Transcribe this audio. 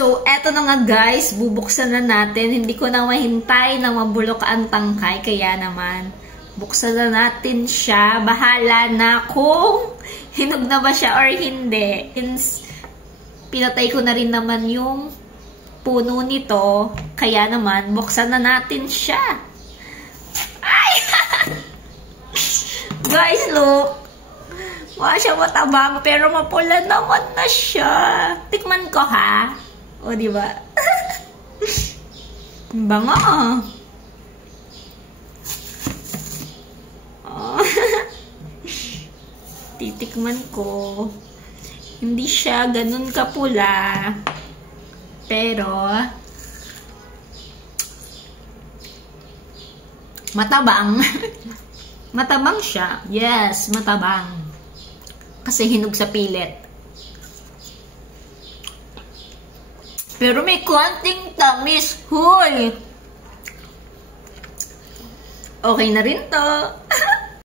So, eto na nga guys, bubuksan na natin. Hindi ko na mahintay na mabulok ang tangkay. Kaya naman, buksan na natin siya. Bahala na kung hinog na ba siya or hindi. Since pinatay ko na rin naman yung puno nito. Kaya naman, buksan na natin siya. Ay! Guys, look. Wala siya matabang, pero mapula naman na siya. Tikman ko, ha? O, diba? Bango. Oh. Titikman ko. Hindi siya ganun kapula. Pero, matabang. Matabang siya. Yes, matabang. Kasi hinog sa pilit. Pero may konting tamis. Hoy! Okay na rin to.